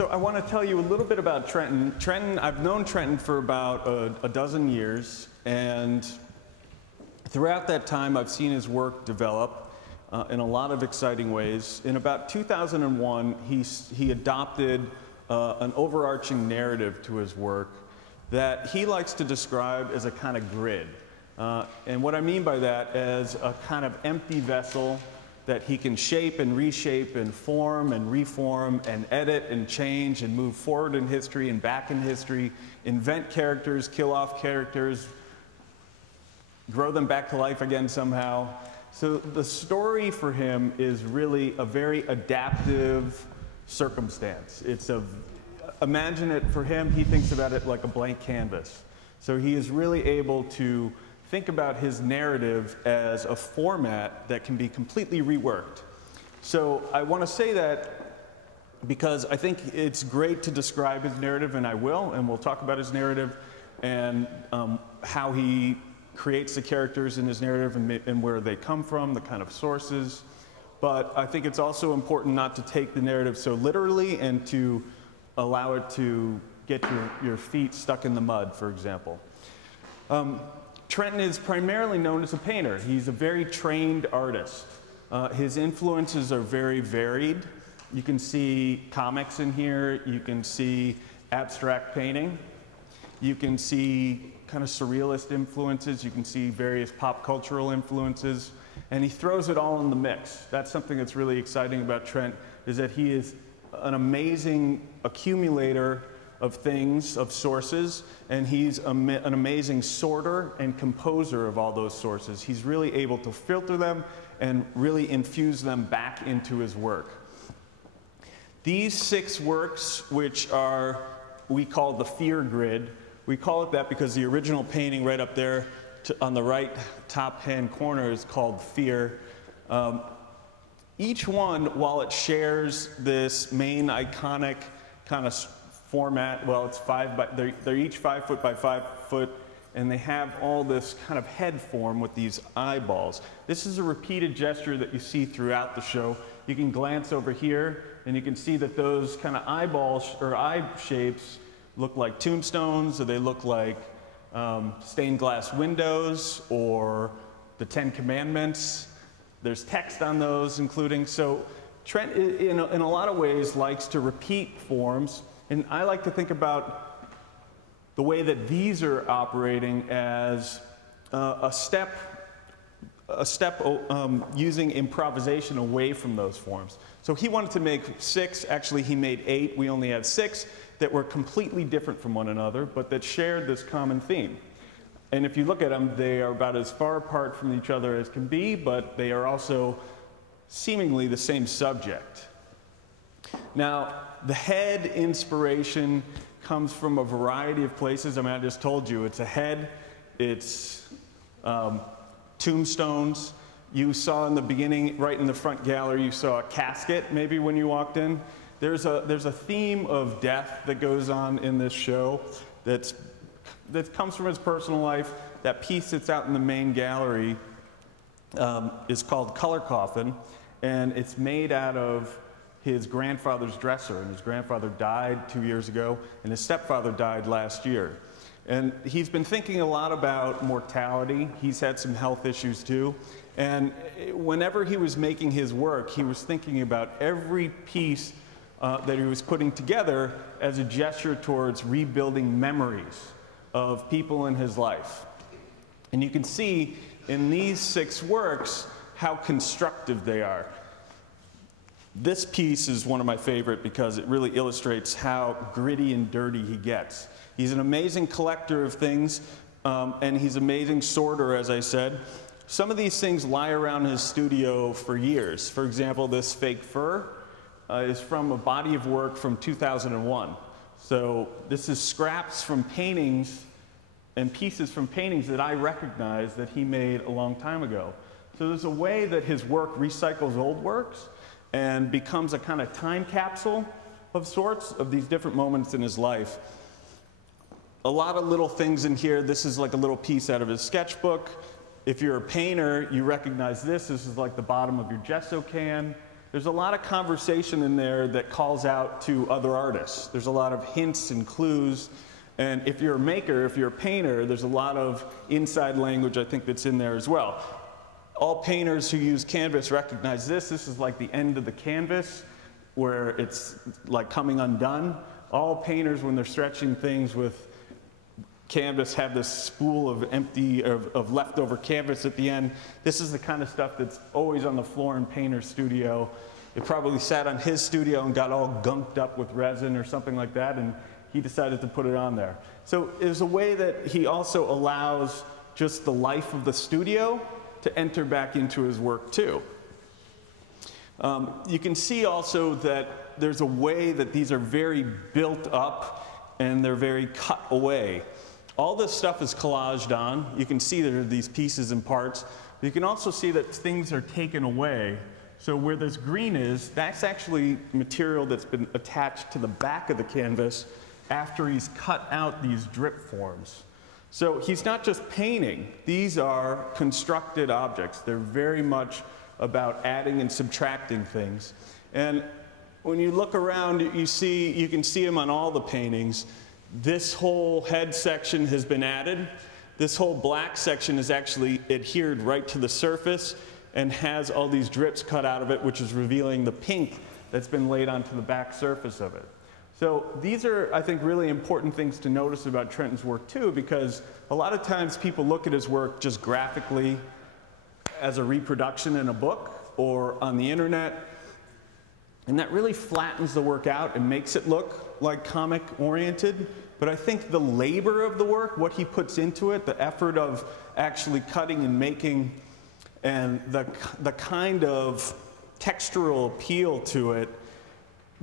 So I want to tell you a little bit about Trenton. I've known Trenton for about a dozen years, and throughout that time I've seen his work develop in a lot of exciting ways. In about 2001, he adopted an overarching narrative to his work that he likes to describe as a kind of grid. And what I mean by that is a kind of empty vessel that he can shape and reshape and form and reform and edit and change and move forward in history and back in history, invent characters, kill off characters, grow them back to life again somehow. So the story for him is really a very adaptive circumstance. Imagine it for him, he thinks about it like a blank canvas. So he is really able to think about his narrative as a format that can be completely reworked. So I want to say that because I think it's great to describe his narrative, and I will, and we'll talk about his narrative and how he creates the characters in his narrative and where they come from, the kind of sources. But I think it's also important not to take the narrative so literally and to allow it to get your feet stuck in the mud, for example. Trenton is primarily known as a painter. He's a very trained artist. His influences are very varied. You can see comics in here. You can see abstract painting. You can see kind of surrealist influences. You can see various pop cultural influences. And he throws it all in the mix. That's something that's really exciting about Trent, is that he is an amazing accumulator of things, of sources, and he's an amazing sorter and composer of all those sources. He's really able to filter them and really infuse them back into his work. These 6 works, which we call the Fear Grid, we call it that because the original painting right up there on the right top hand corner is called Fear. Each one, while it shares this main iconic kind of format, well, it's they're each 5 foot by 5 foot, and they have all this kind of head form with these eyeballs. This is a repeated gesture that you see throughout the show. You can glance over here, and you can see that those kind of eyeballs or eye shapes look like tombstones, or they look like stained glass windows, or the 10 Commandments. There's text on those, including. So Trent, in a lot of ways, likes to repeat forms. And I like to think about the way that these are operating as a step using improvisation away from those forms. So he wanted to make 6, actually he made 8, we only have 6, that were completely different from one another, but that shared this common theme. And if you look at them, they are about as far apart from each other as can be, but they are also seemingly the same subject. Now, the head inspiration comes from a variety of places. I mean, I just told you, it's a head, it's tombstones. You saw in the beginning, right in the front gallery, you saw a casket maybe when you walked in. There's a theme of death that goes on in this show that comes from his personal life. That piece that's out in the main gallery is called Color Coffin, and it's made out of his grandfather's dresser, and his grandfather died 2 years ago, and his stepfather died last year. And he's been thinking a lot about mortality. He's had some health issues too. And whenever he was making his work, he was thinking about every piece that he was putting together as a gesture towards rebuilding memories of people in his life. And you can see in these 6 works how constructive they are. This piece is one of my favorite because it really illustrates how gritty and dirty he gets. He's an amazing collector of things, and he's an amazing sorter, as I said. Some of these things lie around his studio for years. For example, this fake fur is from a body of work from 2001. So this is scraps from paintings and pieces from paintings that I recognize that he made a long time ago. So there's a way that his work recycles old works and becomes a kind of time capsule of sorts of these different moments in his life. A lot of little things in here. This is like a little piece out of his sketchbook. If you're a painter, you recognize this. This is like the bottom of your gesso can. there's a lot of conversation in there that calls out to other artists. There's a lot of hints and clues. And if you're a maker, if you're a painter, there's a lot of inside language, I think, that's in there as well. All painters who use canvas recognize this. This is like the end of the canvas where it's like coming undone. All painters, when they're stretching things with canvas, have this spool of leftover canvas at the end. This is the kind of stuff that's always on the floor in painter's studio. It probably sat on his studio and got all gunked up with resin or something like that, and he decided to put it on there. So there's a way that he also allows just the life of the studio to enter back into his work too. You can see also that there's a way that these are very built up and they're very cut away. All this stuff is collaged on. You can see there are these pieces and parts. You can also see that things are taken away. So where this green is, that's actually material that's been attached to the back of the canvas after he's cut out these drip forms. So he's not just painting. These are constructed objects. They're very much about adding and subtracting things. And when you look around, you can see them on all the paintings. This whole head section has been added. This whole black section is actually adhered right to the surface and has all these drips cut out of it, which is revealing the pink that's been laid onto the back surface of it. So these are, I think, really important things to notice about Trenton's work too, because a lot of times people look at his work just graphically as a reproduction in a book or on the internet, and that really flattens the work out and makes it look like comic oriented. But I think the labor of the work, what he puts into it, the effort of actually cutting and making, and the kind of textural appeal to it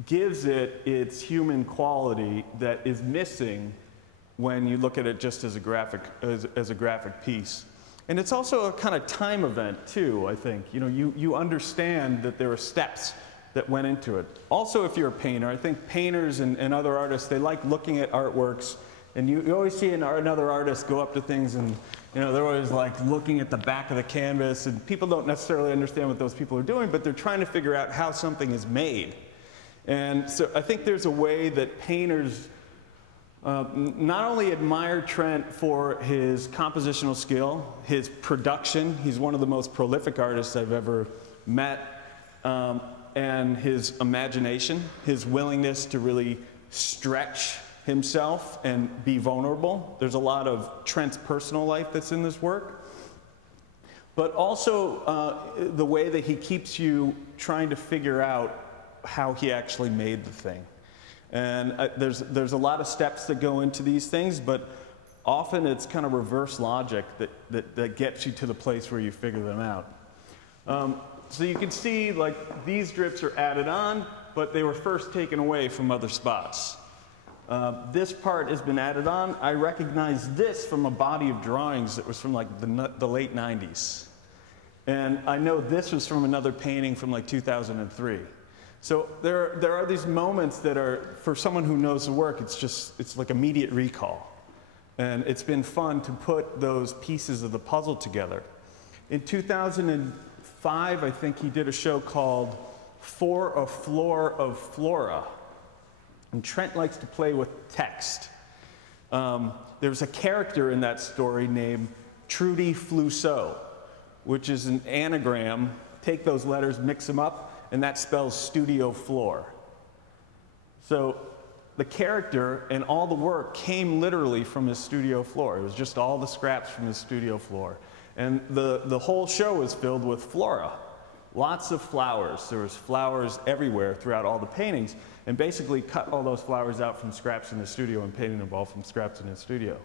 gives it its human quality that is missing when you look at it just as a graphic piece. And it's also a kind of time event too, I think. You know, you understand that there are steps that went into it. Also, if you're a painter, I think painters and other artists, they like looking at artworks, and you always see another artist go up to things and, you know, they're always like looking at the back of the canvas, and people don't necessarily understand what those people are doing, but they're trying to figure out how something is made. And so I think there's a way that painters not only admire Trent for his compositional skill, his production, he's one of the most prolific artists I've ever met, and his imagination, his willingness to really stretch himself and be vulnerable. There's a lot of Trent's personal life that's in this work. But also the way that he keeps you trying to figure out how he actually made the thing. And there's a lot of steps that go into these things, but often it's kind of reverse logic that gets you to the place where you figure them out. So you can see, like, these drips are added on, but they were first taken away from other spots. This part has been added on. I recognize this from a body of drawings that was from like the late 90s. And I know this was from another painting from like 2003. So there are these moments that are, for someone who knows the work, it's like immediate recall. And it's been fun to put those pieces of the puzzle together. In 2005, I think he did a show called For a Floor of Flora. And Trent likes to play with text. There's a character in that story named Trudy Flusseau, which is an anagram. Take those letters, mix them up, and that spells studio floor. So the character and all the work came literally from his studio floor. It was just all the scraps from his studio floor. And the whole show was filled with flora. Lots of flowers. There was flowers everywhere throughout all the paintings, and basically cut all those flowers out from scraps in the studio and painted them all from scraps in his studio.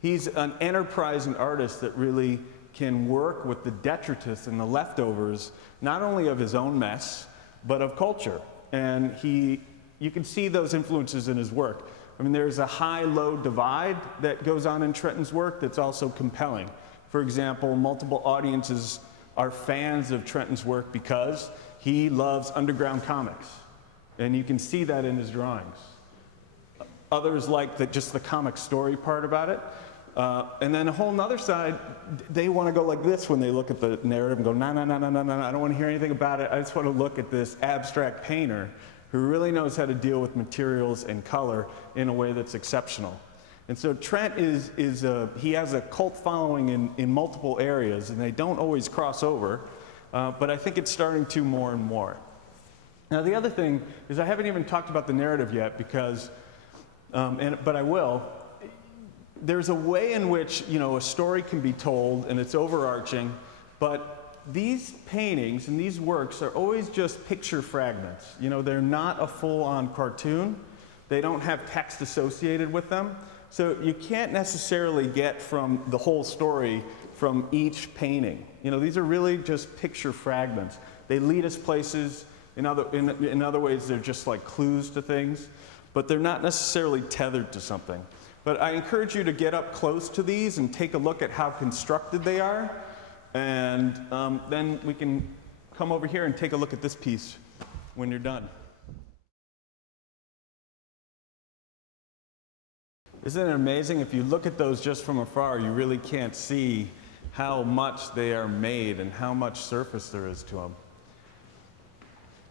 He's an enterprising artist that really can work with the detritus and the leftovers, not only of his own mess, but of culture. And you can see those influences in his work. I mean, there's a high-low divide that goes on in Trenton's work that's also compelling. For example, multiple audiences are fans of Trenton's work because he loves underground comics. And you can see that in his drawings. Others like just the comic story part about it. And then a whole nother side, they want to go like this when they look at the narrative and go, no, no, no, no, no, no, I don't want to hear anything about it. I just want to look at this abstract painter who really knows how to deal with materials and color in a way that's exceptional. And so Trent he has a cult following in multiple areas, and they don't always cross over, but I think it's starting to more and more. Now the other thing is I haven't even talked about the narrative yet because, but I will. There's a way in which, you know, a story can be told and it's overarching, but these paintings and these works are always just picture fragments. You know, they're not a full-on cartoon. They don't have text associated with them. So you can't necessarily get from the whole story from each painting. You know, these are really just picture fragments. They lead us places. In other ways, they're just like clues to things, but they're not necessarily tethered to something. But I encourage you to get up close to these and take a look at how constructed they are. And then we can come over here and take a look at this piece when you're done. Isn't it amazing? If you look at those just from afar, you really can't see how much they are made and how much surface there is to them.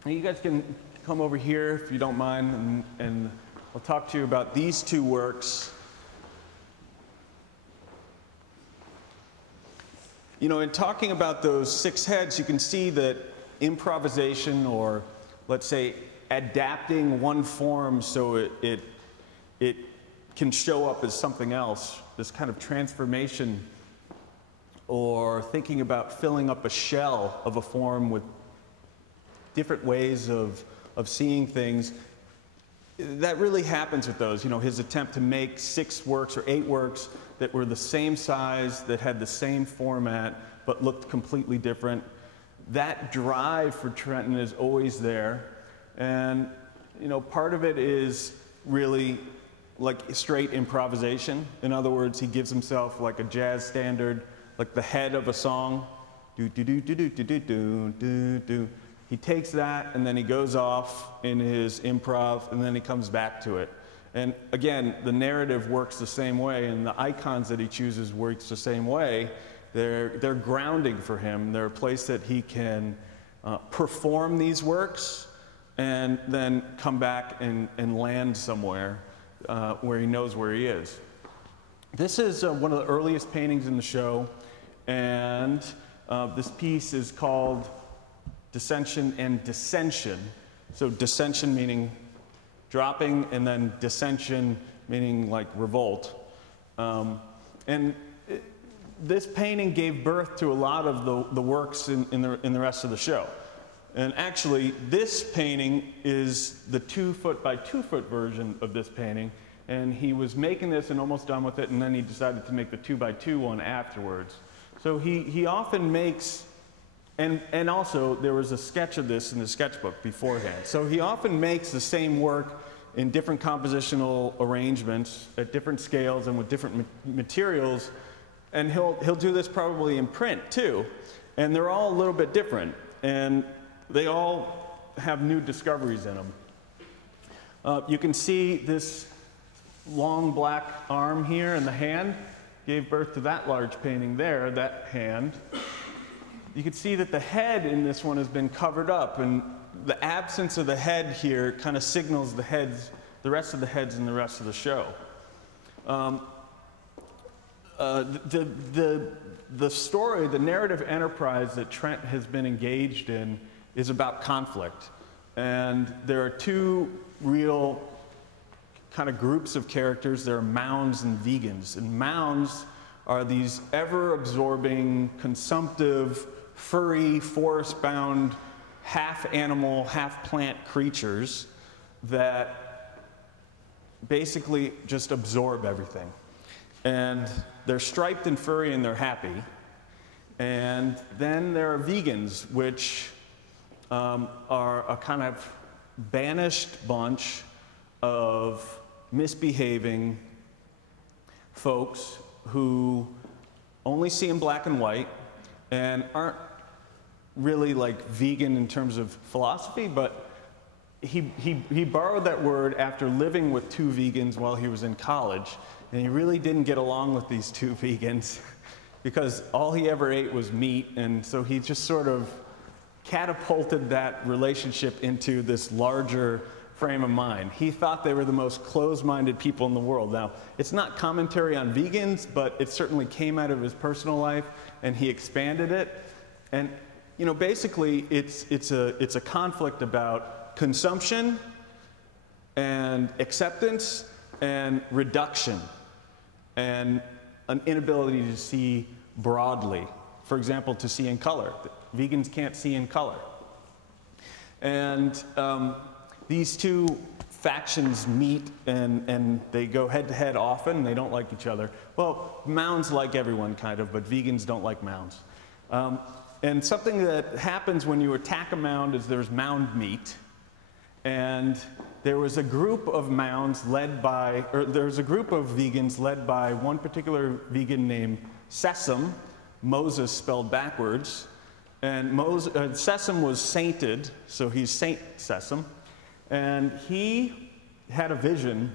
And you guys can come over here if you don't mind, and I'll talk to you about these two works. You know, in talking about those 6 heads, you can see that improvisation, or let's say adapting one form so it can show up as something else, this kind of transformation, or thinking about filling up a shell of a form with different ways of seeing things. That really happens with those. You know, his attempt to make 6 works or 8 works that were the same size, that had the same format, but looked completely different. That drive for Trenton is always there. And, you know, part of it is really like straight improvisation. In other words, he gives himself like a jazz standard, like the head of a song. Do, do, do, do, do, do, do, do, do, do. He takes that and then he goes off in his improv and then he comes back to it. And again, the narrative works the same way and the icons that he chooses works the same way. They're grounding for him. They're a place that he can perform these works and then come back and land somewhere where he knows where he is. This is one of the earliest paintings in the show, and this piece is called Dissension and Dissension. So dissension meaning dropping, and then dissension meaning like revolt. This painting gave birth to a lot of the works in the rest of the show. And actually, this painting is the 2-foot by 2-foot version of this painting. And he was making this and almost done with it, and then he decided to make the 2-by-2 one afterwards. So he often makes, and also there was a sketch of this in the sketchbook beforehand. So he often makes the same work in different compositional arrangements at different scales and with different materials. And he'll do this probably in print too. And they're all a little bit different. And they all have new discoveries in them. You can see this long black arm here, and the hand gave birth to that large painting there, that hand. You can see that the head in this one has been covered up, and the absence of the head here kind of signals the rest of the heads in the rest of the show. The story, the narrative enterprise that Trent has been engaged in is about conflict. And there are 2 real kind of groups of characters. There are Mounds and Vegans. And Mounds are these ever-absorbing, consumptive, furry, forest-bound, half-animal, half-plant creatures that basically just absorb everything. And they're striped and furry and they're happy. And then there are vegans, which are a kind of banished bunch of misbehaving folks who only see in black and white and aren't really like vegan in terms of philosophy, but he borrowed that word after living with 2 vegans while he was in college, and he really didn't get along with these two vegans because all he ever ate was meat, and so he just sort of catapulted that relationship into this larger frame of mind. He thought they were the most closed-minded people in the world. Now, it's not commentary on vegans, but it certainly came out of his personal life, and he expanded it. And you know, basically, it's a conflict about consumption and acceptance and reduction and an inability to see broadly. For example, to see in color. Vegans can't see in color. And these two factions meet and they go head to head often. They don't like each other. Well, Mounds like everyone kind of, but vegans don't like Mounds. And something that happens when you attack a Mound is there's Mound meat. And there was a group of Mounds led by, or there was a group of vegans led by one particular vegan named Sesame, Moses spelled backwards. And Sesame was sainted, so he's Saint Sesame. And he had a vision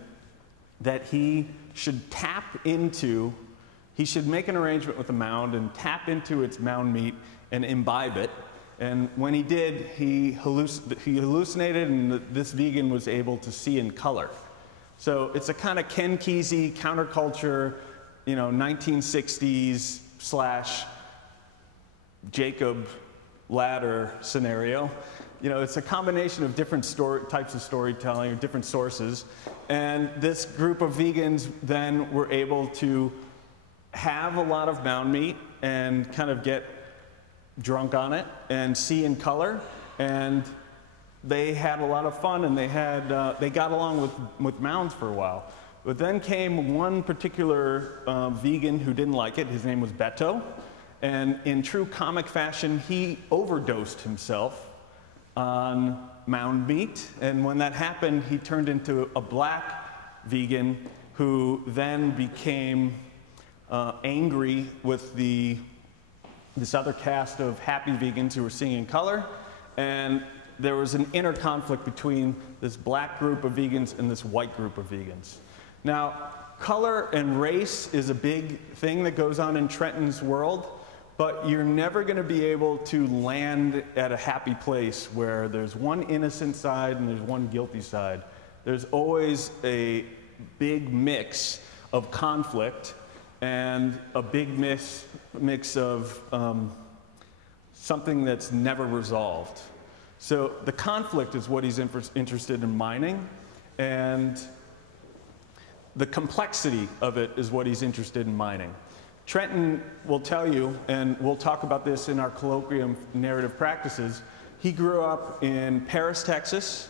that he should he should make an arrangement with the Mound and tap into its Mound meat and imbibe it. And when he did, he hallucinated, and this vegan was able to see in color. So it's a kind of Ken Kesey counterculture, you know, 1960s / Jacob Ladder scenario. You know, it's a combination of different types of storytelling, or different sources. And this group of vegans then were able to have a lot of Mound meat and kind of get drunk on it and see in color. And they had a lot of fun, and they got along with Mounds for a while. But then came one particular vegan who didn't like it. His name was Beto. And in true comic fashion, he overdosed himself on Mound meat. And when that happened, he turned into a black vegan who then became angry with this other cast of happy vegans who were seeing in color. And there was an inner conflict between this black group of vegans and this white group of vegans. Now, color and race is a big thing that goes on in Trenton's world, but you're never going to be able to land at a happy place where there's one innocent side and there's one guilty side. There's always a big mix of conflict and a big mix of something that's never resolved. So the conflict is what he's interested in mining, and the complexity of it is what he's interested in mining. Trenton will tell you, and we'll talk about this in our colloquium narrative practices, he grew up in Paris, Texas,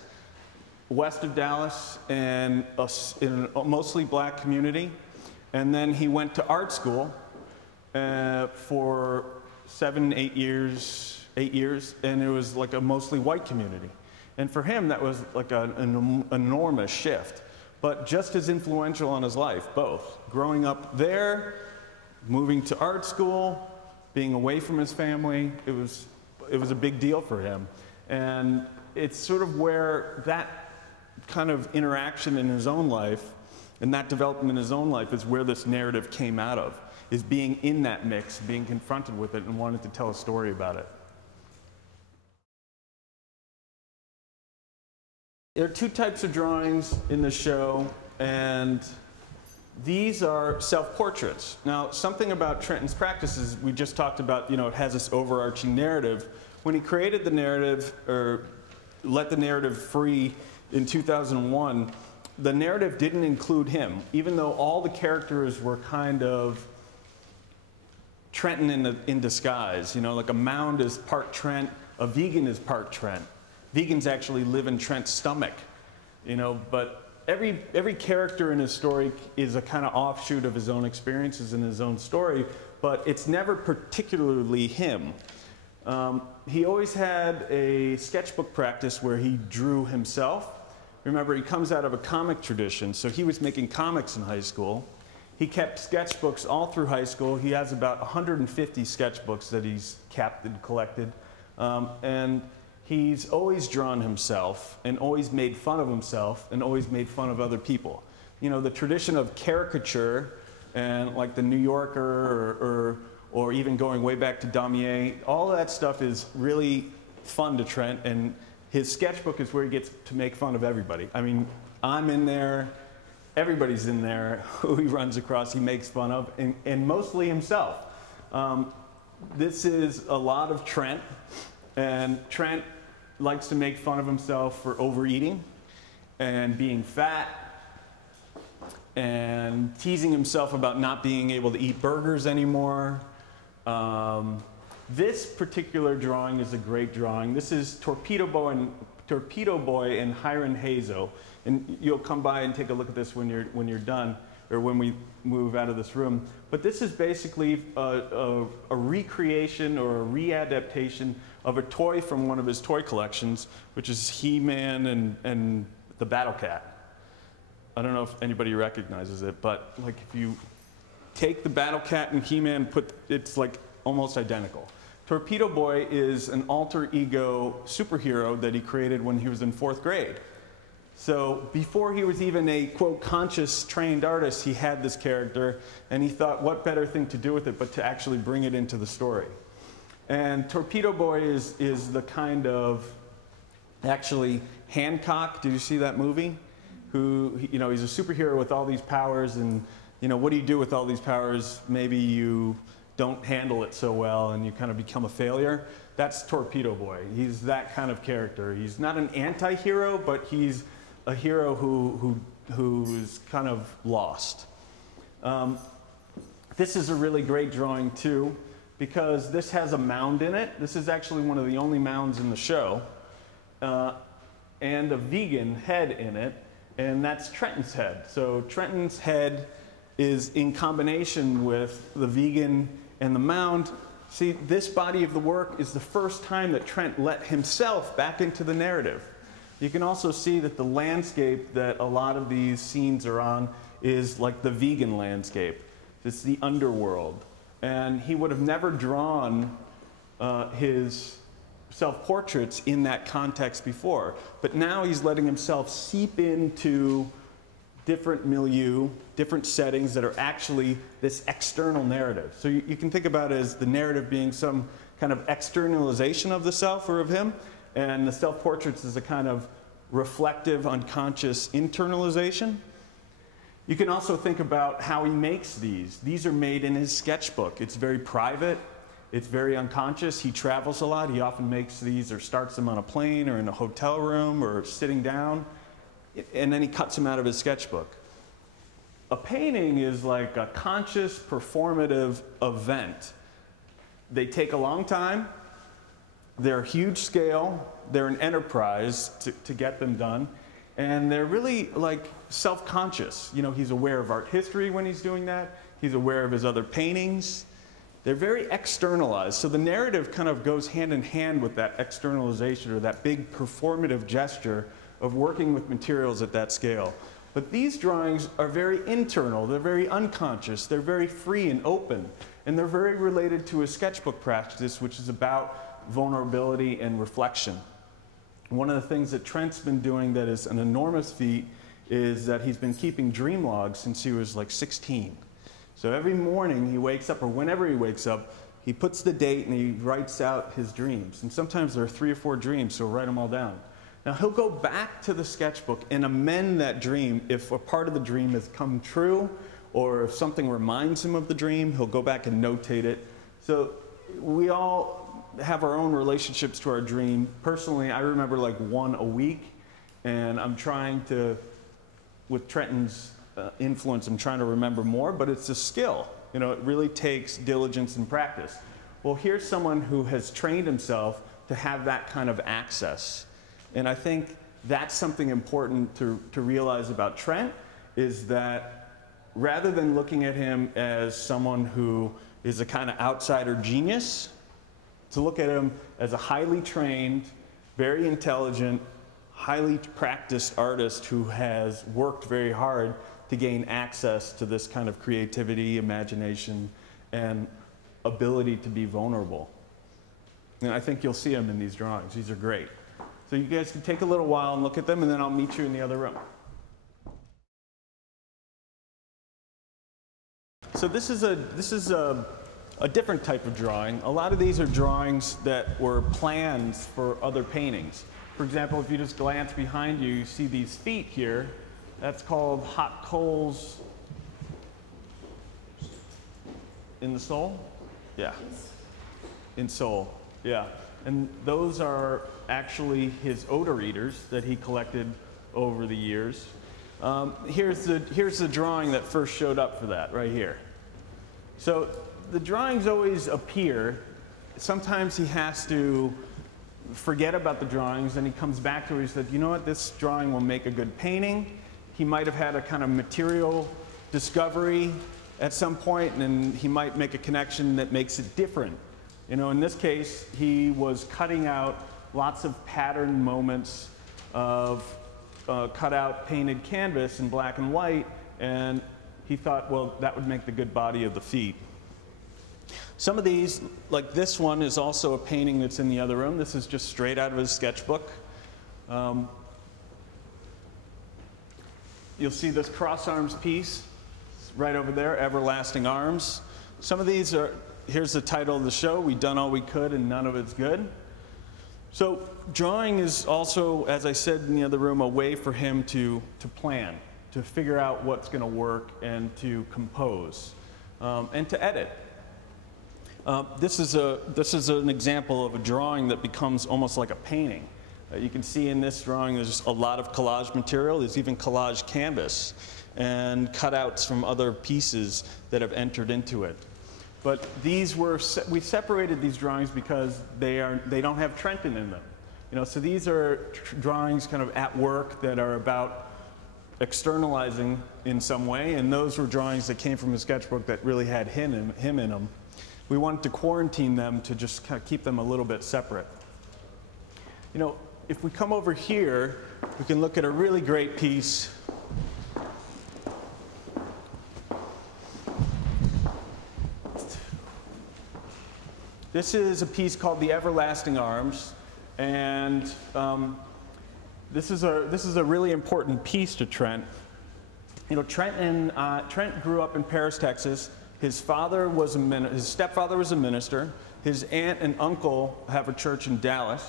west of Dallas, and in a mostly black community. And then he went to art school for 8 years, and it was like a mostly white community. And for him, that was like an enormous shift, but just as influential on his life, both. Growing up there, moving to art school, being away from his family, it was a big deal for him. And it's sort of where that kind of interaction in his own life and that development in his own life is where this narrative came out of, is being in that mix, being confronted with it and wanting to tell a story about it. There are two types of drawings in the show, and these are self-portraits. Now, something about Trenton's practices, we just talked about, you know, it has this overarching narrative. When he created the narrative, or let the narrative free in 2001, the narrative didn't include him, even though all the characters were kind of Trenton in disguise. You know, like a Mound is part Trent, a vegan is part Trent. Vegans actually live in Trent's stomach, you know, but every character in his story is a kind of offshoot of his own experiences in his own story, but it's never particularly him. He always had a sketchbook practice where he drew himself. Remember, he comes out of a comic tradition, so he was making comics in high school. He kept sketchbooks all through high school. He has about 150 sketchbooks that he's kept and collected. And he's always drawn himself and always made fun of himself and always made fun of other people. you know, the tradition of caricature and like the New Yorker or even going way back to Damier, all of that stuff is really fun to Trent, and his sketchbook is where he gets to make fun of everybody. I mean, I'm in there, everybody's in there who he runs across, he makes fun of, and mostly himself. This is a lot of Trent, and Trent likes to make fun of himself for overeating and being fat and teasing himself about not being able to eat burgers anymore. This particular drawing is a great drawing. This is Torpedo Boy and Hiram Hazo. And you'll come by and take a look at this when you're done, or when we move out of this room. But this is basically a recreation or a readaptation of a toy from one of his toy collections, which is He-Man and the Battle Cat. I don't know if anybody recognizes it, but like if you take the Battle Cat and He-Man, it's like almost identical. Torpedo Boy is an alter ego superhero that he created when he was in 4th grade. So before he was even a, quote, conscious trained artist, he had this character, and he thought, what better thing to do with it but to actually bring it into the story. And Torpedo Boy is the kind of, actually, Hancock, did you see that movie? Who, you know, he's a superhero with all these powers, and, you know, what do you do with all these powers? Maybe you don't handle it so well and you kind of become a failure. That's Torpedo Boy. He's that kind of character. He's not an anti-hero, but he's a hero who's kind of lost. This is a really great drawing too, because this has a mound in it. This is actually one of the only mounds in the show, and a vegan head in it, and that's Trenton's head. So Trenton's head is in combination with the vegan and the mound. See, this body of the work is the first time that Trent let himself back into the narrative. You can also see that the landscape that a lot of these scenes are on is like the vegan landscape. It's the underworld. And he would have never drawn his self-portraits in that context before. But now he's letting himself seep into different milieu, different settings that are actually this external narrative. So you can think about it as the narrative being some kind of externalization of the self or of him, and the self-portraits is a kind of reflective, unconscious internalization. You can also think about how he makes these. These are made in his sketchbook. It's very private. It's very unconscious. He travels a lot. He often makes these or starts them on a plane or in a hotel room or sitting down, and then he cuts them out of his sketchbook. A painting is like a conscious, performative event. They take a long time. They're huge scale. They're an enterprise to get them done. And they're really like self-conscious. You know, he's aware of art history when he's doing that. He's aware of his other paintings. They're very externalized. So the narrative kind of goes hand in hand with that externalization or that big performative gesture of working with materials at that scale. But these drawings are very internal. They're very unconscious. They're very free and open. And they're very related to his sketchbook practice, which is about vulnerability and reflection. One of the things that Trent's been doing that is an enormous feat is that he's been keeping dream logs since he was like 16. So every morning he wakes up, or whenever he wakes up, he puts the date and he writes out his dreams. And sometimes there are 3 or 4 dreams, so he'll write them all down. Now he'll go back to the sketchbook and amend that dream if a part of the dream has come true, or if something reminds him of the dream, he'll go back and notate it. So we all have our own relationships to our dream. Personally, I remember like 1 a week, and I'm trying to, with Trenton's influence, I'm trying to remember more, but it's a skill. You know, it really takes diligence and practice. Well, here's someone who has trained himself to have that kind of access. And I think that's something important to realize about Trent, is that rather than looking at him as someone who is a kind of outsider genius, to look at him as a highly trained, very intelligent, highly practiced artist who has worked very hard to gain access to this kind of creativity, imagination, and ability to be vulnerable. And I think you'll see them in these drawings. These are great. So you guys can take a little while and look at them, and then I'll meet you in the other room. So this is a different type of drawing. A lot of these are drawings that were plans for other paintings. For example, if you just glance behind you, you see these feet here. That's called hot coals in the soul? Yeah. In soul, yeah. And those are actually his odor eaters that he collected over the years. Here's the drawing that first showed up for that, right here. So the drawings always appear. Sometimes he has to forget about the drawings, and he comes back to it. He said, you know what, this drawing will make a good painting. He might have had a kind of material discovery at some point, and he might make a connection that makes it different. You know, in this case, he was cutting out lots of pattern moments of cut out painted canvas in black and white, and he thought, well, that would make the good body of the feet. Some of these, like this one, is also a painting that's in the other room. This is just straight out of his sketchbook. You'll see this cross arms piece right over there, Everlasting Arms. Some of these are, here's the title of the show, We've Done All We Could and None of It's Good. So drawing is also, as I said in the other room, a way for him to plan, to figure out what's going to work, and to compose, and to edit. This is an example of a drawing that becomes almost like a painting. You can see in this drawing there's a lot of collage material. There's even collage canvas and cutouts from other pieces that have entered into it. But these were, we separated these drawings because they don't have Trenton in them. You know, so these are drawings kind of at work that are about externalizing in some way, and those were drawings that came from his sketchbook that really had him in them. We wanted to quarantine them to just kind of keep them a little bit separate. You know, if we come over here, we can look at a really great piece. This is a piece called The Everlasting Arms, and this is a really important piece to Trent. You know, Trent grew up in Paris, Texas. His father was his stepfather was a minister. His aunt and uncle have a church in Dallas.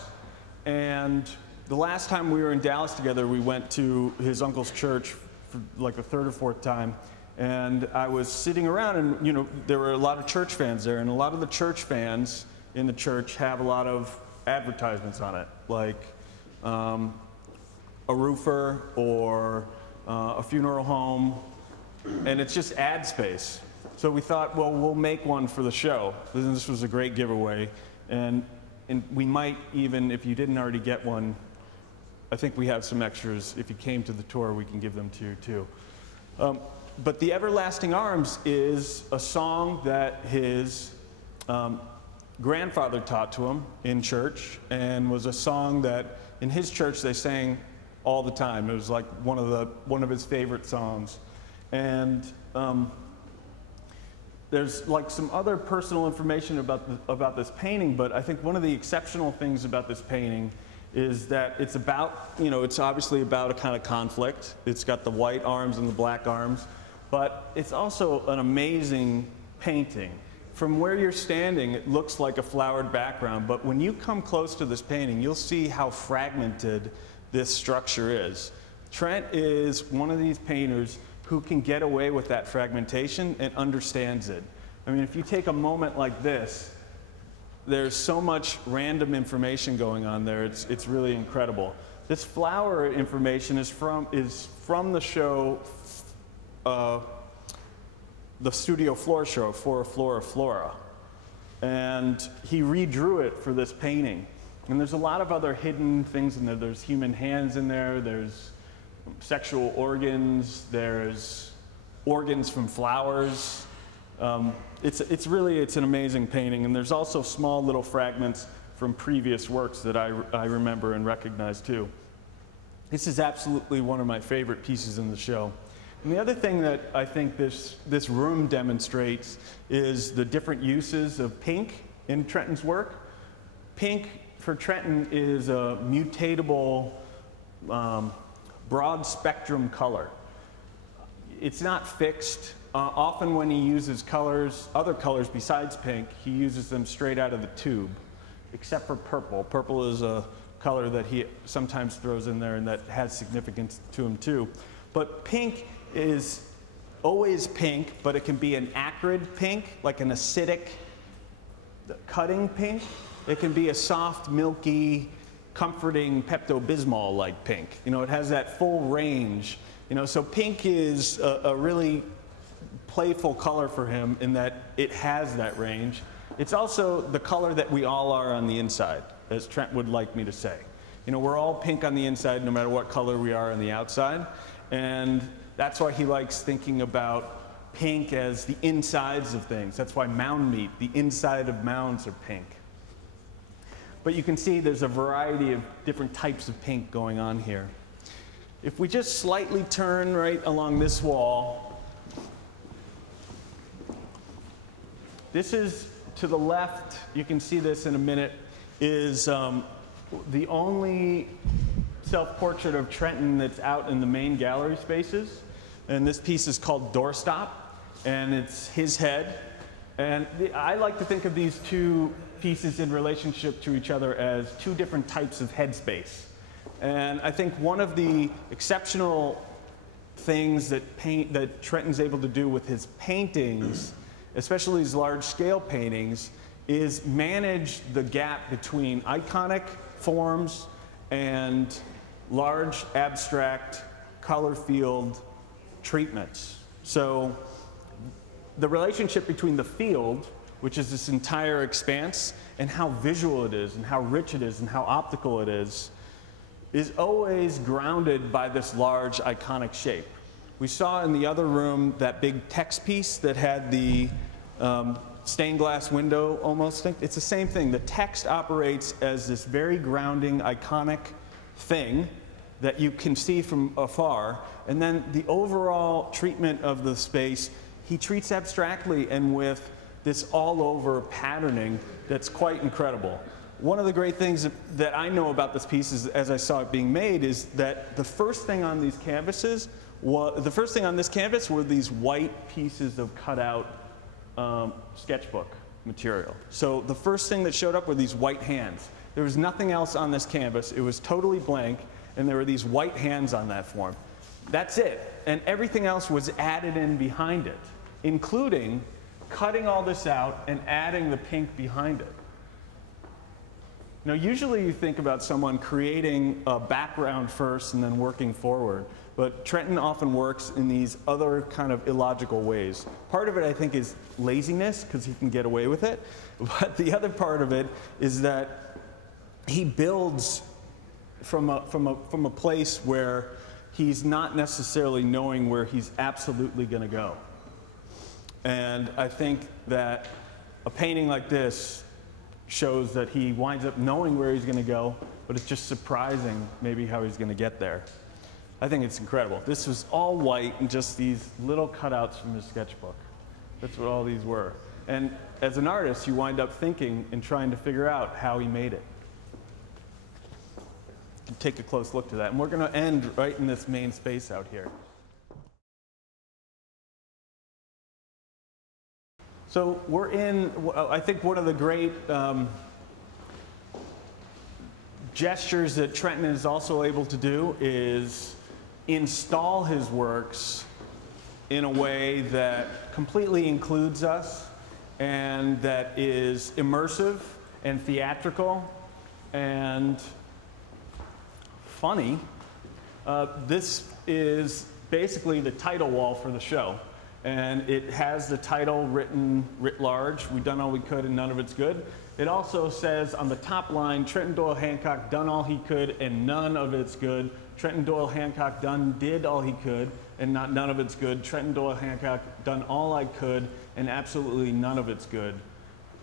And the last time we were in Dallas together, we went to his uncle's church for like the third or fourth time. And I was sitting around, and you know, there were a lot of church fans there, and a lot of the church fans in the church have a lot of advertisements on it, like a roofer or a funeral home, and it's just ad space. So we thought, well, we'll make one for the show. This was a great giveaway, and we might even, if you didn't already get one, I think we have some extras. If you came to the tour, we can give them to you too. But The Everlasting Arms is a song that his grandfather taught to him in church, and was a song that in his church they sang all the time. It was like one of his favorite songs. And there's like some other personal information about this painting, but I think one of the exceptional things about this painting is that it's about, you know, it's obviously about a kind of conflict. It's got the white arms and the black arms, but it's also an amazing painting. From where you're standing, it looks like a flowered background, but when you come close to this painting, you'll see how fragmented this structure is. Trent is one of these painters who can get away with that fragmentation and understands it. I mean, if you take a moment like this, there's so much random information going on there, it's really incredible. This flower information is from the show, the Studio Floor show, For Flora, Flora. And he redrew it for this painting. And there's a lot of other hidden things in there. There's human hands in there, there's sexual organs, there's organs from flowers. It's an amazing painting, and there's also small little fragments from previous works that I remember and recognize too. This is absolutely one of my favorite pieces in the show. And the other thing that I think this room demonstrates is the different uses of pink in Trenton's work. Pink for Trenton is a mutatable, broad spectrum color. It's not fixed. often when he uses colors, other colors besides pink, he uses them straight out of the tube, except for purple. Purple is a color that he sometimes throws in there and that has significance to him too. But pink is always pink, but it can be an acrid pink, like an acidic cutting pink. It can be a soft, milky, comforting Pepto-Bismol-like pink. You know, it has that full range. You know, so pink is a really playful color for him in that it has that range. It's also the color that we all are on the inside, as Trent would like me to say. You know, we're all pink on the inside no matter what color we are on the outside. And that's why he likes thinking about pink as the insides of things. That's why mound meat, the inside of mounds are pink. But you can see there's a variety of different types of pink going on here. If we just slightly turn right along this wall, this is to the left, you can see this in a minute, is the only self-portrait of Trenton that's out in the main gallery spaces. And this piece is called Doorstop, and it's his head. And I like to think of these two pieces in relationship to each other as two different types of headspace. And I think one of the exceptional things that Trenton's able to do with his paintings, especially these large-scale paintings, is manage the gap between iconic forms and large, abstract, color-field treatments. So the relationship between the field, which is this entire expanse, and how visual it is, and how rich it is, and how optical it is always grounded by this large, iconic shape. We saw in the other room that big text piece that had the stained glass window almost thing. It's the same thing. The text operates as this very grounding, iconic thing that you can see from afar, and then the overall treatment of the space he treats abstractly and with this all-over patterning that's quite incredible. One of the great things that I know about this piece is, as I saw it being made, is that the first thing on these canvases the first thing on this canvas were these white pieces of cutout sketchbook material. So the first thing that showed up were these white hands. There was nothing else on this canvas. It was totally blank, and there were these white hands on that form. That's it. And everything else was added in behind it, including cutting all this out and adding the pink behind it. Now, usually you think about someone creating a background first and then working forward, but Trenton often works in these other kind of illogical ways. Part of it, I think, is laziness, because he can get away with it, but the other part of it is that he builds from a place where he's not necessarily knowing where he's absolutely going to go. And I think that a painting like this shows that he winds up knowing where he's going to go, but it's just surprising maybe how he's going to get there. I think it's incredible. This was all white and just these little cutouts from his sketchbook. That's what all these were. And as an artist, you wind up thinking and trying to figure out how he made it. Take a close look to that. And we're going to end right in this main space out here. So we're in, I think one of the great gestures that Trenton is also able to do is install his works in a way that completely includes us and that is immersive and theatrical and funny. This is basically the title wall for the show. And it has the title written writ large. We've done all we could and none of it's good. It also says on the top line, Trenton Doyle Hancock done all he could and none of it's good. Trenton Doyle Hancock did all he could and none of it's good. Trenton Doyle Hancock done all I could and absolutely none of it's good.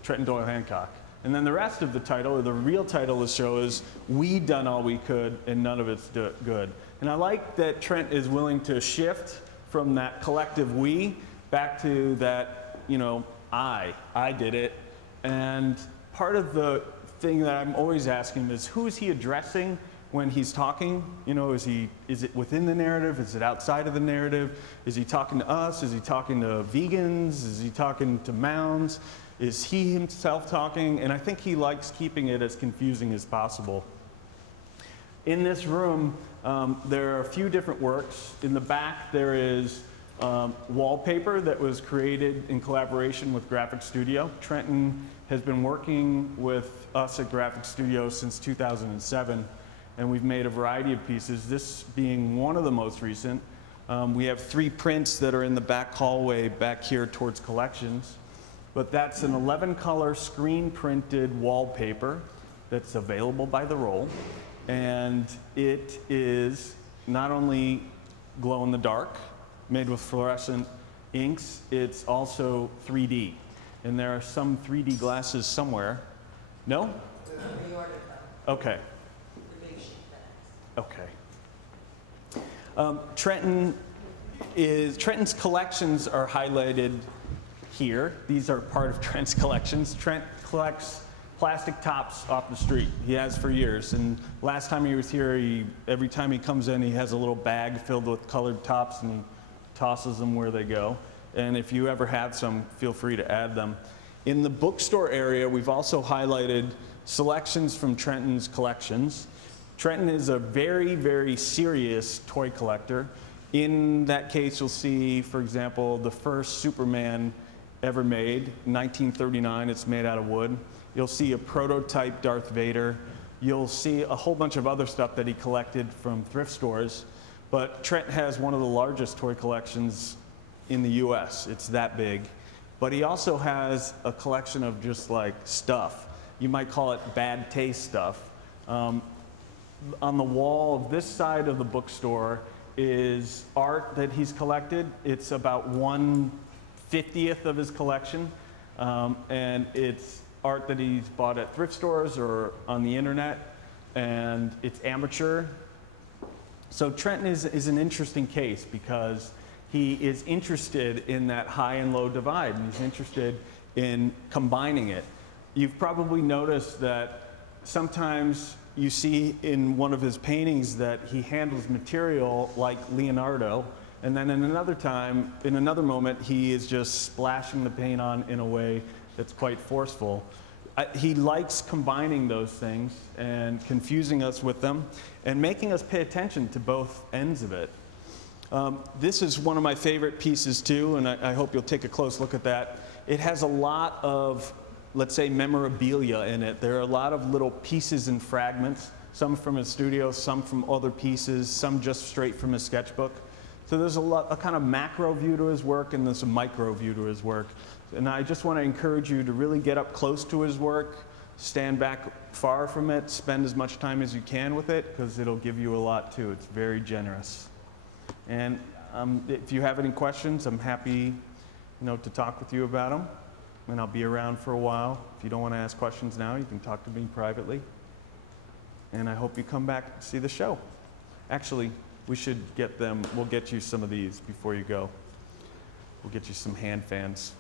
Trenton Doyle Hancock. And then the rest of the title, or the real title of the show, is We Done All We Could and None of It's Good. And I like that Trent is willing to shift from that collective we back to that, you know, I did it. And part of the thing that I'm always asking is, who is he addressing when he's talking. You know, is it within the narrative? Is it outside of the narrative? Is he talking to us? Is he talking to vegans? Is he talking to Mounds? Is he himself talking? And I think he likes keeping it as confusing as possible. In this room, there are a few different works. In the back, there is wallpaper that was created in collaboration with Graphic Studio. Trenton has been working with us at Graphic Studio since 2007. And we've made a variety of pieces, this being one of the most recent. We have 3 prints that are in the back hallway back here towards Collections. But that's an 11-color screen-printed wallpaper that's available by the roll. And it is not only glow-in-the-dark, made with fluorescent inks, it's also 3D. And there are some 3D glasses somewhere. No? We ordered them. Okay. Okay. Trenton's collections are highlighted here. These are part of Trent's collections. Trent collects plastic tops off the street. He has for years. And last time he was here, every time he comes in, he has a little bag filled with colored tops and he tosses them where they go. And if you ever have some, feel free to add them. In the bookstore area, we've also highlighted selections from Trenton's Collections. Trenton is a very, very serious toy collector. In that case, you'll see, for example, the first Superman ever made, 1939. It's made out of wood. You'll see a prototype Darth Vader. You'll see a whole bunch of other stuff that he collected from thrift stores. But Trent has one of the largest toy collections in the US. It's that big. But he also has a collection of just like stuff. You might call it bad taste stuff. On the wall of this side of the bookstore is art that he's collected. It's about 1/50th of his collection. And it's art that he's bought at thrift stores or on the internet. And it's amateur. So Trenton is an interesting case because he is interested in that high and low divide, and he's interested in combining it. You've probably noticed that sometimes you see in one of his paintings that he handles material like Leonardo, and then in another time, in another moment, he is just splashing the paint on in a way that's quite forceful. He likes combining those things and confusing us with them and making us pay attention to both ends of it. This is one of my favorite pieces too, and I hope you'll take a close look at that. It has a lot of, let's say, memorabilia in it. There are a lot of little pieces and fragments, some from his studio, some from other pieces, some just straight from his sketchbook. So there's a kind of macro view to his work and there's a micro view to his work. And I just want to encourage you to really get up close to his work, stand back far from it, spend as much time as you can with it, because it'll give you a lot too. It's very generous. And if you have any questions, I'm happy, to talk with you about them. And I'll be around for a while. If you don't want to ask questions now, you can talk to me privately. And I hope you come back to see the show. Actually, we should get them, we'll get you some of these before you go. We'll get you some hand fans.